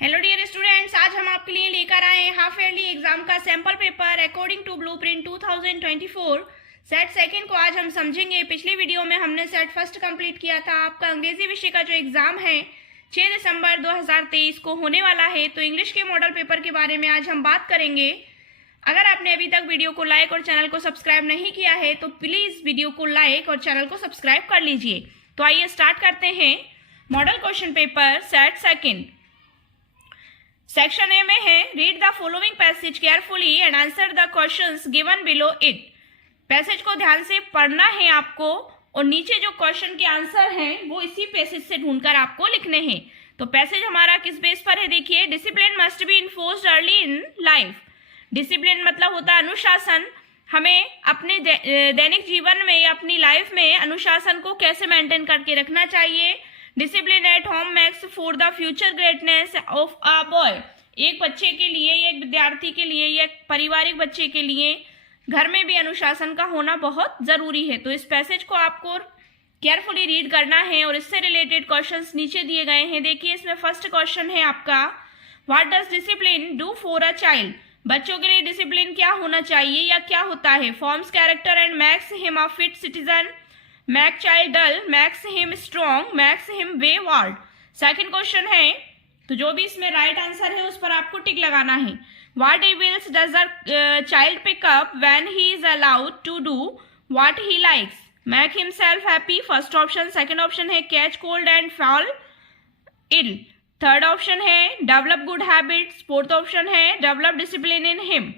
Hello dear students, आज हम आपके लिए लेकर आए हैं हाफ ईयरली एग्जाम का sample paper according to blueprint 2024 set second को आज हम समझेंगे। पिछली वीडियो में हमने सेट फर्स्ट कंप्लीट किया था। आपका अंग्रेजी विषय का जो एग्जाम है 6 दिसंबर 2023 को होने वाला है, तो इंग्लिश के मॉडल पेपर के बारे में आज हम बात करेंगे। अगर आपने अभी तक वीडियो को लाइक और चैनल को सब्सक्राइब नहीं किया है तो प्लीज वीडियो को लाइक और चैनल को सब्सक्राइब कर लीजिए। तो आइए स्टार्ट करते हैं। Model question paper set second section A में है, read the following passage carefully and answer the questions given below it. Passage को ध्यान से पढ़ना है आपको और नीचे जो क्वेश्चन के आंसर हैं वो इसी पैसेज से ढूंढकर आपको लिखने हैं। तो पैसेज हमारा किस बेस पर है, देखिए। Discipline must be enforced early in life. Discipline मतलब होता है अनुशासन। हमें अपने दैनिक जीवन में या अपनी लाइफ में अनुशासन को कैसे मेंटेन करके रखना चाहिए। Discipline at home makes for the future greatness of a boy. एक बच्चे के लिए, एक विद्यार्थी के लिए, या पारिवारिक बच्चे के लिए घर में भी अनुशासन का होना बहुत जरूरी है। तो इस पैसेज को आपको केयरफुली रीड करना है और इससे रिलेटेड क्वेश्चंस नीचे दिए गए हैं। देखिए, इसमें फर्स्ट क्वेश्चन है आपका, what does discipline do for a child. बच्चों के लिए डिसिप्लिन क्या होना चाहिए या क्या होता है। Forms character and makes him a fit citizen, make child dull, makes him strong, makes him wayward. Second question है, तो जो भी इसमें राइट आंसर है उस पर आपको टिक लगाना है। What evils does a child pick up when he is allowed to do what he likes, make himself happy. First option. Second option है, catch cold and fall ill. Third option है, develop good habits. Fourth option है, develop discipline in him.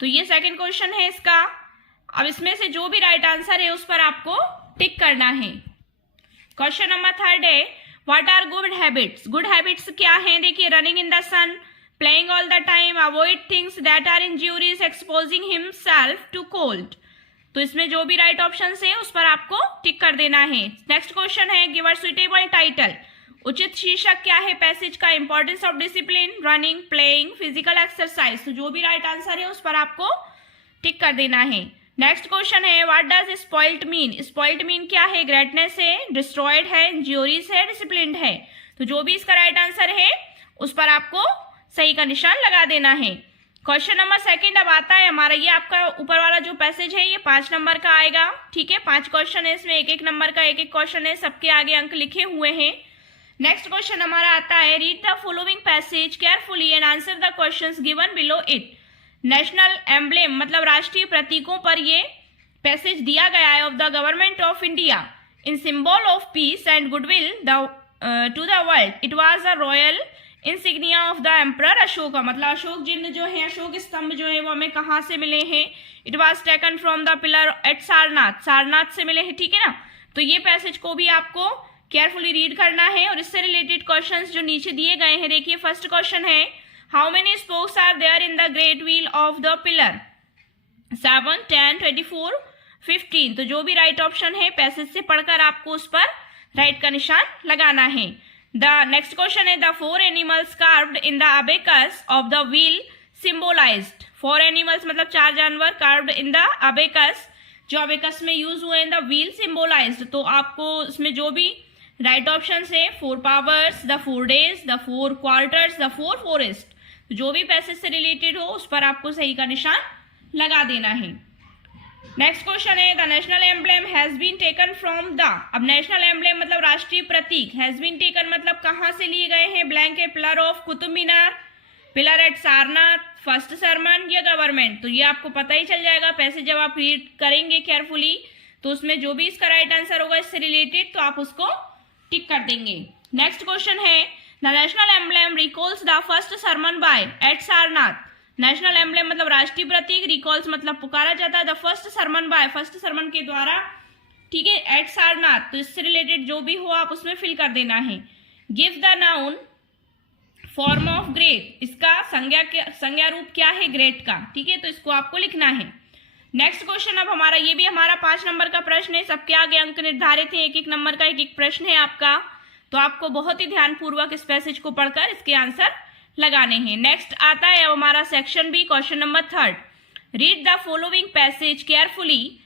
तो ये second question है इसका। अब इसमें से जो भी राइट आंसर है उस पर आपको टिक करना है। क्वेश्चन नंबर थर्ड है, what are good habits. Good habits क्या हैं, देखिए। Running in the sun, playing all the time, avoid things that are injurious, exposing himself to cold. तो इसमें जो भी राइट ऑप्शन है उस पर आपको टिक कर देना है। नेक्स्ट क्वेश्चन है, गिव अ सुइटेबल टाइटल। उचित शीर्षक क्या है पैसेज का। Importance of discipline, running, playing, physical exercise. तो जो भी राइट आंसर है उस पर आपको टिक कर देना है। नेक्स्ट क्वेश्चन है, what does spoiled mean. Spoiled mean क्या है, ग्रेटनेस है, डिस्ट्रॉयड है, इंज्यूरीज है, डिसिप्लिन्ड है। तो जो भी इसका राइट आंसर है उस पर आपको सही का निशान लगा देना है। क्वेश्चन नंबर सेकंड अब आता है हमारा, ये आपका ऊपर वाला जो पैसेज है ये 5 नंबर का आएगा, ठीक है। 5 क्वेश्चन है इसमें, एक एक नंबर का एक एक क्वेश्चन है, सबके आगे अंक लिखे हुए हैं। नेक्स्ट क्वेश्चन हमारा आता है, read the following passage carefully and answer the questions given below it. National emblem मतलब राष्ट्रीय प्रतीकों पर ये पैसेज दिया गया है of the government of India in symbol of peace and goodwill to the world. It was a royal insignia of the emperor Ashoka. मतलब अशोक चिन्ह जो है, अशोक स्तंभ जो है वो हमें कहाँ से मिले हैं। It was taken from the pillar at Sarnath, Sarnath से मिले हैं, ठीक है ना। तो ये पैसेज को भी आपको केयरफुली रीड करना है और इससे रिलेटेड क्वेश्चंस जो नीचे दिए गए हैं। देखिए, फर्स्ट क्वेश्चन है, how many spokes are there in the great wheel of the pillar. 7, 10, 24, 15। तो जो भी राइट ऑप्शन है पैसेज से पढ़कर आपको उस पर राइट का निशान लगाना है। द नेक्स्ट क्वेश्चन है, the 4 animals carved in the abacus of the wheel symbolised. 4 animals मतलब 4 जानवर कार्व्ड इन द अबेकस, जो अबेकस में यूज हुए इन द व्हील सिंबोलाइज्ड। तो आपको इसमें जो भी राइट ऑप्शन है, 4 powers, the 4 days, the 4 quarters, the 4 forest. जो भी पैसेज से रिलेटेड हो उस पर आपको सही का निशान लगा देना है। नेक्स्ट क्वेश्चन है, the national emblem has been taken from the. अब नेशनल एम्ब्लेम मतलब राष्ट्रीय प्रतीक, हैज बीन टेकन मतलब कहाँ से लिए गए हैं। ब्लैंक है, pillar of Qutub Minar, pillar at Sarnath, first sermon या गवर्नमेंट। तो ये आपको पता ही चल जाएगा पैसेज जब आप रीड करेंगे केयरफुली, तो उसमें जो भी इसका राइट आंसर होगा इससे रिलेटेड तो आप उसको टिक कर देंगे। नेक्स्ट क्वेश्चन है, the national emblem recalls the first sermon by at Sarnath. National emblem मतलब राष्ट्रीय प्रतीक, रिकॉल्स मतलब पुकारा जाता है, the first sermon by first sermon के द्वारा, ठीक है, एट सारनाथ। तो इससे रिलेटेड जो भी हो आप उसमें फिल कर देना है। Give the noun form of great. इसका संज्ञा रूप क्या है ग्रेट का, ठीक है, तो इसको आपको लिखना है। नेक्स्ट क्वेश्चन अब हमारा, ये भी हमारा 5 नंबर का प्रश्न है, सबके आगे अंक निर्धारित है, एक एक नंबर का एक एक प्रश्न है आपका। तो आपको बहुत ही ध्यानपूर्वक इस पैसेज को पढ़कर इसके आंसर लगाने हैं। नेक्स्ट आता है अब हमारा section B, question number 3, read the following passage carefully,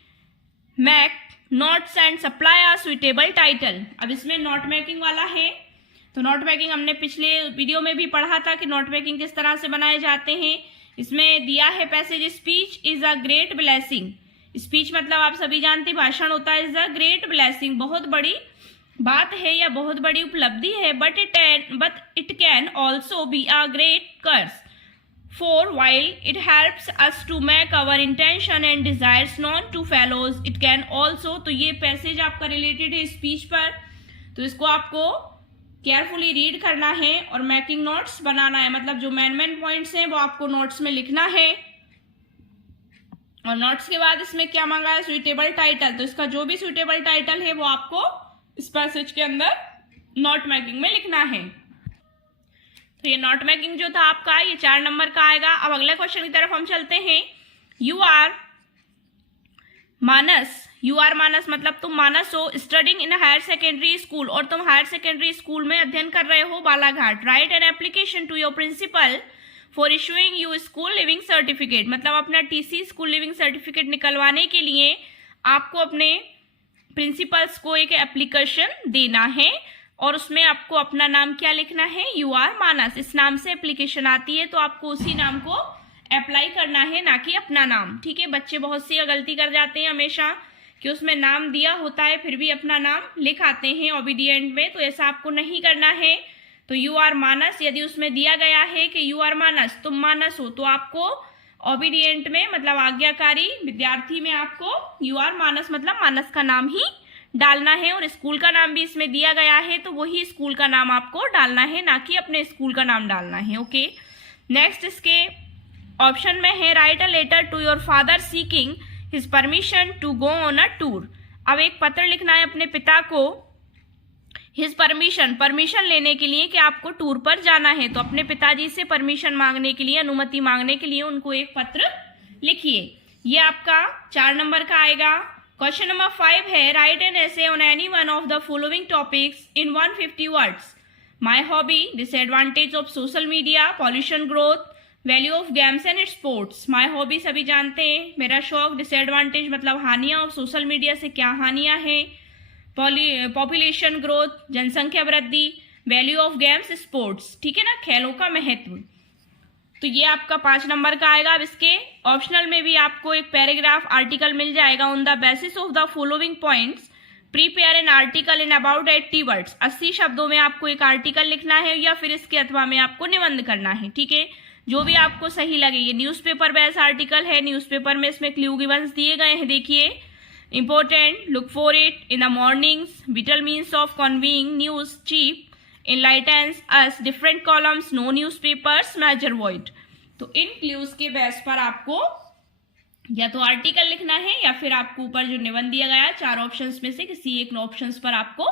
make notes and supply a suitable title. अब इसमें नोट मेकिंग वाला है, तो नोट मेकिंग हमने पिछले वीडियो में भी पढ़ा था कि नोट मेकिंग किस तरह से बनाए जाते हैं। इसमें दिया है passage, speech is a great blessing. Speech मतलब आप सभी जानते हैं भाषण होता है, इज अ ग्रेट ब्लेसिंग, बहुत बड़ी बात है या बहुत बड़ी उपलब्धि है। But it can also be a great curse, for while it helps us to make our intention and desires known to fellows, it can also, तो ये पैसेज आपका रिलेटेड है स्पीच पर, तो इसको आपको केयरफुली रीड करना है और मेकिंग नोट्स बनाना है। मतलब जो मेन पॉइंट्स हैं वो आपको नोट्स में लिखना है। और नोट्स के बाद इसमें क्या मांगा है, सुइटेबल टाइटल, तो इसका जो भी सुइटेबल टाइटल है वो आपको इस पैसेज के अंदर नोट मेकिंग में लिखना है। तो ये नोट मेकिंग जो था आपका ये 4 नंबर का आएगा। अब अगले क्वेश्चन की तरफ हम चलते हैं। यू आर मानस मतलब तुम मानस हो, studying in higher secondary school, और तुम हायर सेकेंडरी स्कूल में अध्ययन कर रहे हो Balaghat. Write an application to your principal for issuing you school leaving certificate, मतलब अपना टीसी स्कूल लिविंग सर्टिफिकेट निकलवाने के लिए आपको अपने प्रिंसिपल्स को एक एप्लीकेशन देना है और उसमें आपको अपना नाम क्या लिखना है, यू आर मानस। इस नाम से एप्लीकेशन आती है तो आपको उसी नाम को अप्लाई करना है, ना कि अपना नाम। ठीक है, बच्चे बहुत सी गलती कर जाते हैं हमेशा कि उसमें नाम दिया होता है फिर भी अपना नाम लिख आते हैं ओबीडिएंट में, तो ऐसा आपको नहीं करना है। तो यू आर मानस, यदि उसमें दिया गया है कि यू आर मानस, तुम मानस हो, तो आपको ओबीडिएंट में मतलब आज्ञाकारी विद्यार्थी में आपको यू आर मानस मतलब मानस का नाम ही डालना है। और स्कूल का नाम भी इसमें दिया गया है तो वही स्कूल का नाम आपको डालना है, ना कि अपने स्कूल का नाम डालना है। ओके, नेक्स्ट इसके ऑप्शन में है write a letter to your father seeking his permission to go on a tour. अब एक पत्र लिखना है अपने पिता को हिज परमिशन लेने के लिए कि आपको टूर पर जाना है। तो अपने पिताजी से परमिशन मांगने के लिए, अनुमति मांगने के लिए उनको एक पत्र लिखिए। ये आपका 4 नंबर का आएगा। क्वेश्चन नंबर 5 है right an essay on any one of the following topics in 150 words. My hobby, disadvantage of social media, pollution growth, value of games and sports. My hobby सभी जानते हैं, मेरा शौक, डिसएडवांटेज मतलब हानियां, और सोशल मीडिया से क्या हानियां हैं, पॉपुलेशन ग्रोथ जनसंख्या वृद्धि, वैल्यू ऑफ गेम्स स्पोर्ट्स, ठीक है ना, खेलों का महत्व। तो ये आपका 5 नंबर का आएगा। अब इसके ऑप्शनल में भी आपको एक पैराग्राफ आर्टिकल मिल जाएगा। On the basis of the following points prepare an article in about 80 words. 80 शब्दों में आपको एक आर्टिकल लिखना है या फिर इसके अथवा में आपको निबंध करना है। ठीक है, जो भी आपको सही लगे। ये न्यूज़पेपर बेस्ड आर्टिकल है, न्यूज़पेपर में इसमें क्लू गिवंस दिए गए हैं। देखिए, important, look for it in the mornings, vital means of conveying news, cheap, enlightens us, different columns, no newspapers, major void। तो इन क्लूज के बेस पर आपको या तो आर्टिकल लिखना है या फिर आपको ऊपर जो निबंध दिया गया 4 ऑप्शंस में से किसी एक ऑप्शंस पर आपको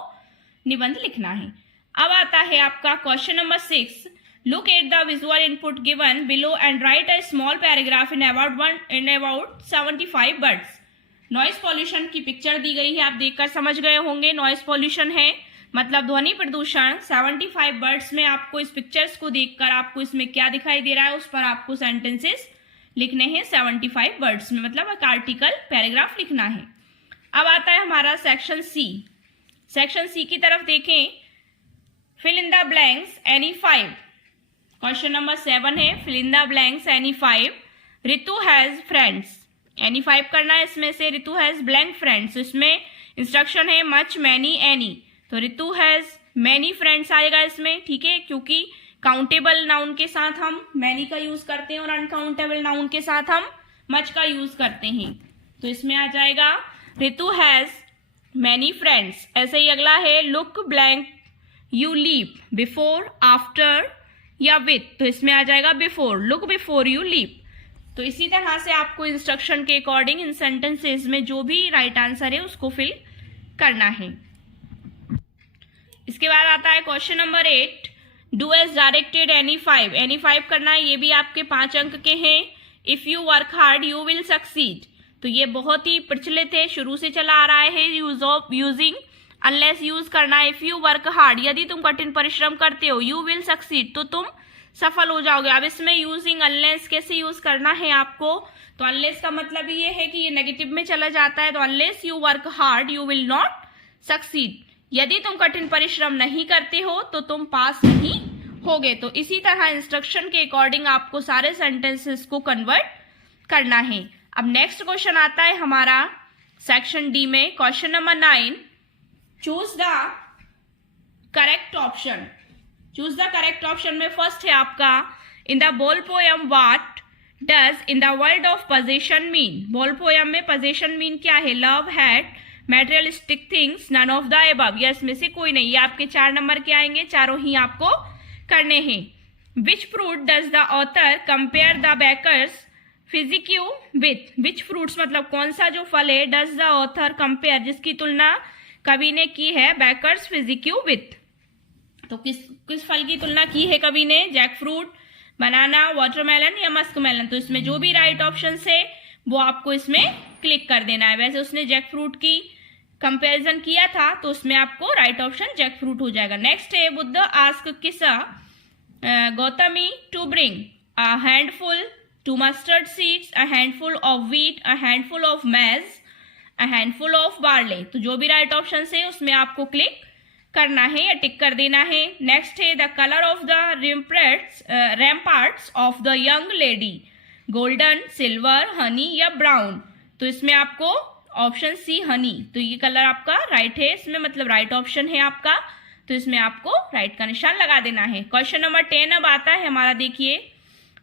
निबंध लिखना है। अब आता है आपका question number 6। Look at the visual input given below and right a small paragraph in about 75 words. Noise pollution की पिक्चर दी गई है, आप देखकर समझ गए होंगे नॉइस पॉल्यूशन है मतलब ध्वनि प्रदूषण। 75 वर्ड्स में आपको इस पिक्चर्स को देखकर आपको इसमें क्या दिखाई दे रहा है उस पर आपको सेंटेंसेस लिखने हैं 75 वर्ड्स में, मतलब एक आर्टिकल पैराग्राफ लिखना है। अब आता है हमारा सेक्शन सी। सेक्शन सी की तरफ देखें, fill in the blanks any 5। Question number 7 है fill in the blanks any 5। Ritu has friends, any 5 करना है। इसमें से रितु हैज ब्लैंक फ्रेंड्स, इसमें इंस्ट्रक्शन है मच, मैनी, एनी। तो रितु हैज मैनी फ्रेंड्स आएगा इसमें, ठीक है, क्योंकि काउंटेबल नाउन के साथ हम मैनी का यूज करते हैं और अनकाउंटेबल नाउन के साथ हम मच का यूज करते हैं। तो इसमें आ जाएगा रितु हैज मैनी फ्रेंड्स। ऐसे ही अगला है look blank you leap, before, after या विथ। तो इसमें आ जाएगा before, look before you leap. तो इसी तरह से आपको इंस्ट्रक्शन के अकॉर्डिंग इन सेंटेंसेस में जो भी राइट आंसर है उसको फिल करना है। इसके बाद आता है question number 8। Do as directed any 5। Any 5 करना है, ये भी आपके 5 अंक के हैं। If you work hard you will succeed. तो ये बहुत ही प्रचलित है, शुरू से चला आ रहा है। यूजिंग अनलेस यूज करना है। इफ यू वर्क हार्ड, यदि तुम कठिन परिश्रम करते हो, यू विल सक्सीड, तो तुम सफल हो जाओगे। अब इसमें यूजिंग अनलेस कैसे यूज करना है आपको, तो अनलेस का मतलब ये है कि ये नेगेटिव में चला जाता है। तो unless you work hard you will not succeed, यदि तुम कठिन परिश्रम नहीं करते हो तो तुम पास नहीं होगे। तो इसी तरह इंस्ट्रक्शन के अकॉर्डिंग आपको सारे सेंटेंसेस को कन्वर्ट करना है। अब नेक्स्ट क्वेश्चन आता है हमारा सेक्शन डी में, question number 9, choose the correct option. Choose the correct option में फर्स्ट है आपका, in the ball poem what does in the world of possession mean. Ball poem में पोजेशन मीन क्या है? Love, hate, materialistic things, none of the above. Yes में से कोई नहीं। ये आपके 4 नंबर के आएंगे, चारों ही आपको करने हैं। Which fruit does the author compare the baker's physique with. Which fruits मतलब कौन सा जो फल है, डज द ऑथर कंपेयर जिसकी तुलना कवि ने की है, बेकर्स फिजिक्यू विथ। तो किस फल की तुलना की है कवि ने? जैक फ्रूट, बनाना, वाटरमेलन या मस्क मेलन। तो इसमें जो भी राइट ऑप्शन है वो आपको इसमें क्लिक कर देना है। वैसे उसने जैक फ्रूट की कंपैरिजन किया था तो उसमें आपको राइट ऑप्शन जैक फ्रूट हो जाएगा। नेक्स्ट है, Buddha ask Kisa Gotami to bring a handful to mustard seeds, a handful of wheat, a handful of maize, a handful of barley. तो जो भी राइट ऑप्शन है उसमें आपको क्लिक करना है या टिक कर देना है। नेक्स्ट है, the colour of the ramparts of the young lady, golden, silver, honey या ब्राउन। तो इसमें आपको ऑप्शन सी हनी, तो ये कलर आपका राइट है इसमें, मतलब राइट ऑप्शन है आपका। तो इसमें आपको राइट का निशान लगा देना है। क्वेश्चन नंबर 10 अब आता है हमारा, देखिए,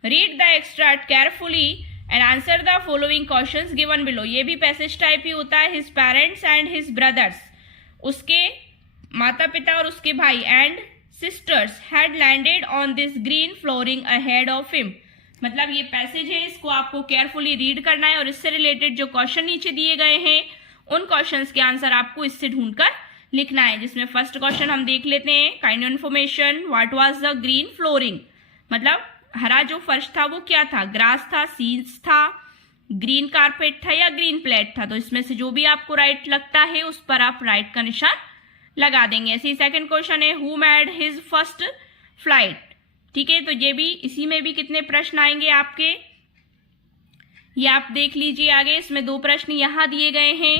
read the extract carefully and answer the following questions given below. ये भी पैसेज टाइप ही होता है। His parents and his brothers, उसके माता पिता और उसके भाई and sisters had landed on this green flooring ahead of him. मतलब ये पैसेज है, इसको आपको केयरफुली रीड करना है और इससे रिलेटेड जो क्वेश्चन नीचे दिए गए हैं उन क्वेश्चंस के आंसर आपको इससे ढूंढकर लिखना है। जिसमें फर्स्ट क्वेश्चन हम देख लेते हैं, kind of information, what was the green flooring. मतलब हरा जो फर्श था वो क्या था? ग्रास था, सीड्स था, ग्रीन कारपेट था या ग्रीन प्लेट था। तो इसमें से जो भी आपको राइट लगता है उस पर आप राइट का निशान लगा देंगे। ऐसे ही सेकंड क्वेश्चन है, who made his first flight. ठीक है, तो ये भी, इसी में भी कितने प्रश्न आएंगे आपके, ये आप देख लीजिए आगे। इसमें 2 प्रश्न यहाँ दिए गए हैं।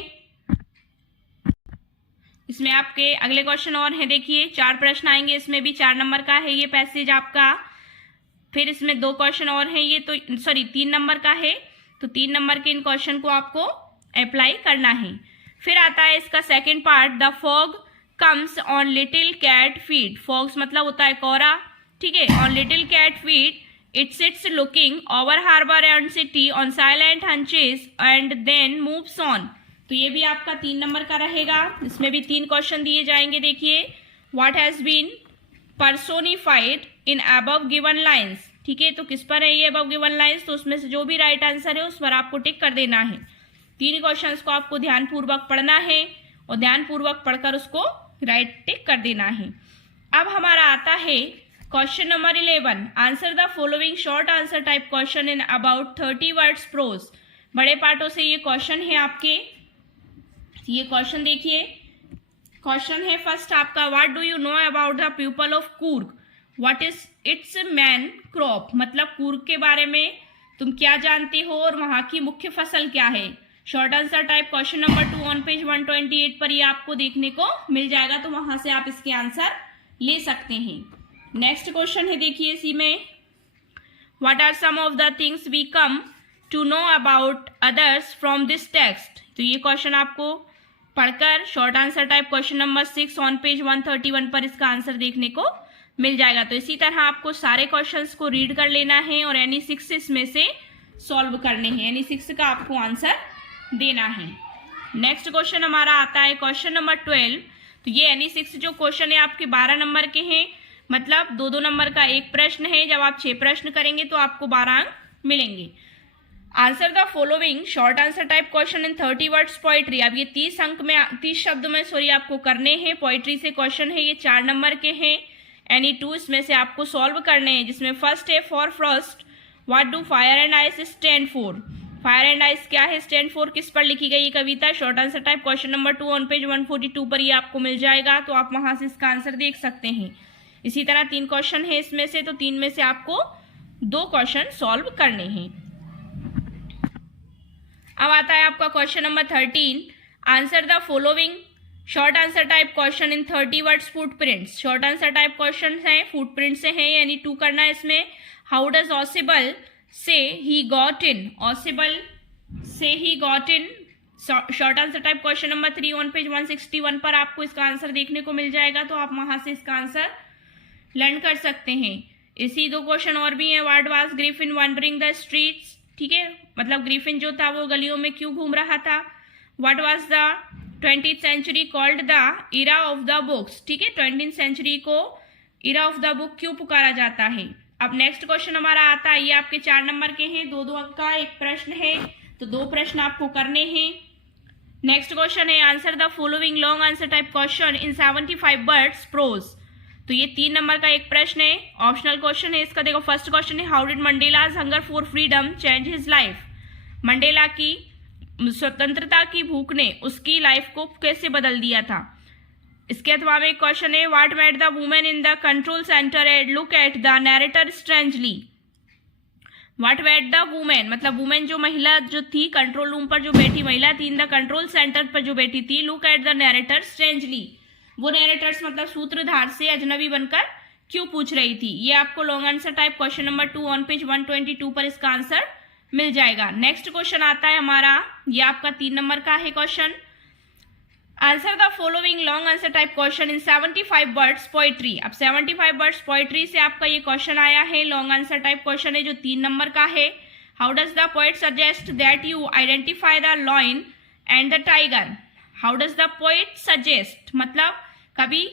इसमें आपके अगले क्वेश्चन और हैं, देखिए 4 प्रश्न आएंगे। इसमें भी 4 नंबर का है ये पैसेज आपका। फिर इसमें 2 क्वेश्चन और हैं, ये तो 3 नंबर का है। तो 3 नंबर के इन क्वेश्चन को आपको अप्लाई करना है। फिर आता है इसका second part, the fog comes on little cat feet. Fogs मतलब होता है कोहरा, ठीक है। On little cat feet it sits looking over harbour and city on silent haunches and then moves on. तो ये भी आपका 3 नंबर का रहेगा। इसमें भी 3 क्वेश्चन दिए जाएंगे। देखिए, what has been personified in above given lines. ठीक है, तो किस पर है ये अबव गिवन लाइन्स? तो उसमें से जो भी राइट आंसर है उस पर आपको टिक कर देना है। 3 क्वेश्चन को आपको ध्यानपूर्वक पढ़ना है और ध्यानपूर्वक पढ़कर उसको राइट टिक कर देना है। अब हमारा आता है question number 11, answer the following short answer type question in about 30 words prose. बड़े पार्टों से ये क्वेश्चन है आपके। ये क्वेश्चन देखिए, क्वेश्चन है फर्स्ट आपका, what do you know about the people of Coorg, what is it's man crop. मतलब कूर्ग के बारे में तुम क्या जानते हो और वहां की मुख्य फसल क्या है। Short answer type question number 2 on page 128 पर ये आपको देखने को मिल जाएगा। तो वहां से आप इसके आंसर ले सकते हैं। नेक्स्ट क्वेश्चन है, देखिए इसी में, what are some of the things we come to know about others from this text. तो ये क्वेश्चन आपको पढ़कर short answer type question number 6 on page 131 पर इसका आंसर देखने को मिल जाएगा। तो इसी तरह आपको सारे क्वेश्चंस को रीड कर लेना है और एनी 6 इसमें से सॉल्व करने हैं। एनी 6 का आपको आंसर देना है। नेक्स्ट क्वेश्चन हमारा आता है क्वेश्चन नंबर 12। तो ये एनी 6 जो क्वेश्चन है आपके 12 नंबर के हैं, मतलब 2-2 नंबर का एक प्रश्न है। जब आप 6 प्रश्न करेंगे तो आपको 12 अंक मिलेंगे। Answer the following short answer type question in 30 words poetry. अब ये 30 शब्द में आपको करने हैं। पोइट्री से क्वेश्चन है, ये 4 नंबर के हैं। एनी 2 इसमें से आपको सॉल्व करने हैं, जिसमें फर्स्ट है, for first what do fire and ice stand for. Fire and ice क्या है, स्टैंड फॉर किस पर लिखी गई कविता। Short answer type question number 2 on page 142 पर ये आपको मिल जाएगा। तो आप वहां से इसका आंसर देख सकते हैं। इसी तरह 3 क्वेश्चन है इसमें से, तो 3 में से आपको 2 क्वेश्चन सॉल्व करने हैं। अब आता है आपका question number 13, answer the following short answer type question in 30 words footprints, short answer type question हैं, फुटप्रिंट से हैं, यानी 2 करना है इसमें। हाउ डज ऑसिबल से ही गॉट इन, ऑसिबल से he got in, short answer type question number 3 on page 161 पर आपको इसका आंसर देखने को मिल जाएगा, तो आप वहां से इसका आंसर लर्न कर सकते हैं। इसी 2 क्वेश्चन और भी हैं। What was Griffin wondering the streets, ठीक है, मतलब ग्रिफिन जो था वो गलियों में क्यों घूम रहा था। What was the 20th century called the era of the books, ठीक है, 20th सेंचुरी को इरा ऑफ द बुक क्यों पुकारा जाता है। अब नेक्स्ट क्वेश्चन हमारा आता है, ये आपके 4 नंबर के हैं, 2-2 अंक का एक प्रश्न है, तो 2 प्रश्न आपको करने हैं। नेक्स्ट क्वेश्चन है, answer the following long answer type question in 75 words prose, तो ये 3 नंबर का एक प्रश्न है, ऑप्शनल क्वेश्चन है इसका। देखो फर्स्ट क्वेश्चन है, how did Mandela's hunger for freedom change his life, Mandela की स्वतंत्रता की भूख ने उसकी लाइफ को कैसे बदल दिया था। इसके अथवा में क्वेश्चन है, what made the women in the control centre and look at the narrator strangely, what made the women, मतलब वुमेन जो महिला जो थी कंट्रोल रूम पर जो बैठी महिला थी, इन द कंट्रोल सेंटर पर जो बैठी थी, look at the narrator strangely, वो नैरेटर्स मतलब सूत्रधार से अजनबी बनकर क्यों पूछ रही थी। ये आपको long answer type question number 2 on page 122 पर इसका आंसर मिल जाएगा। नेक्स्ट क्वेश्चन आता है हमारा, ये आपका 3 नंबर का है question, answer the following long answer type question in 75 words poetry. अब 75 वर्ड्स पोइट्री से आपका ये क्वेश्चन आया है, लॉन्ग आंसर टाइप क्वेश्चन है जो 3 नंबर का है। How does the poet suggest that you identify the lion and the tiger, how does the poet suggest, मतलब कभी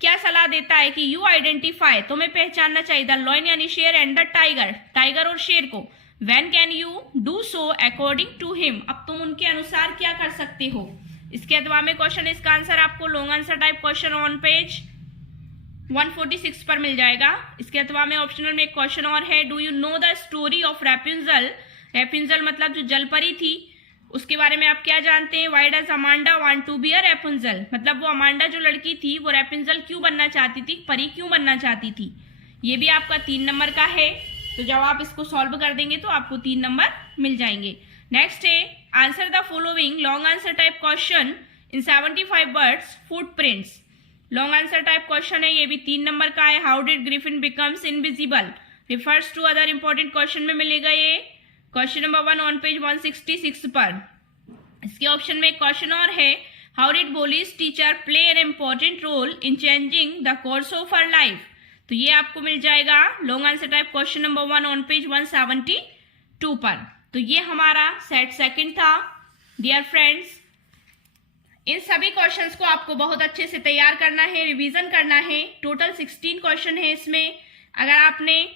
क्या सलाह देता है कि यू आइडेंटिफाई, तुम्हें पहचानना चाहिए, द लॉयन यानी शेर एंड द टाइगर, टाइगर और शेर को, when can you do so according to him, अब तुम उनके अनुसार क्या कर सकते हो। इसके अथवा में क्वेश्चन, इसका आंसर आपको long answer type question on page 146 पर मिल जाएगा। इसके अथवा में ऑप्शनल में एक क्वेश्चन और है, do you know the story of Rapunzel, Rapunzel मतलब जो जलपरी थी उसके बारे में आप क्या जानते हैं। Why does Amanda want to be a Rapunzel, मतलब वो अमांडा जो लड़की थी वो रैपुंजल क्यों बनना चाहती थी, परी क्यों बनना चाहती थी। ये भी आपका 3 नंबर का है, तो जब आप इसको सॉल्व कर देंगे तो आपको 3 नंबर मिल जाएंगे। नेक्स्ट है, answer the following long answer type question in 75 words footprints, long answer type question है, ये भी 3 नंबर का है। How did Griffin becomes invisible refers to other important question में मिलेगा ये क्वेश्चन नंबर 1 ऑन पेज 166 पर। इसके ऑप्शन में क्वेश्चन और है, how did Bolly's teacher play an important role in changing the course of her life, तो ये आपको मिल जाएगा long answer type question number 1 on page 172 पर। तो ये हमारा सेट सेकंड था। डियर फ्रेंड्स, इन सभी क्वेश्चंस को आपको बहुत अच्छे से तैयार करना है, रिवीजन करना है। टोटल 16 क्वेश्चन है इसमें, अगर आपने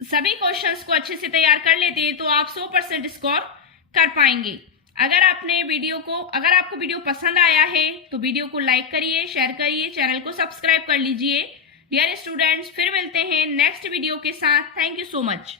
सभी क्वेश्चंस को अच्छे से तैयार कर लेते हैं तो आप 100% स्कोर कर पाएंगे। अगर आपको वीडियो पसंद आया है तो वीडियो को लाइक करिए, शेयर करिए, चैनल को सब्सक्राइब कर लीजिए। डियर स्टूडेंट्स, फिर मिलते हैं नेक्स्ट वीडियो के साथ। Thank you so much.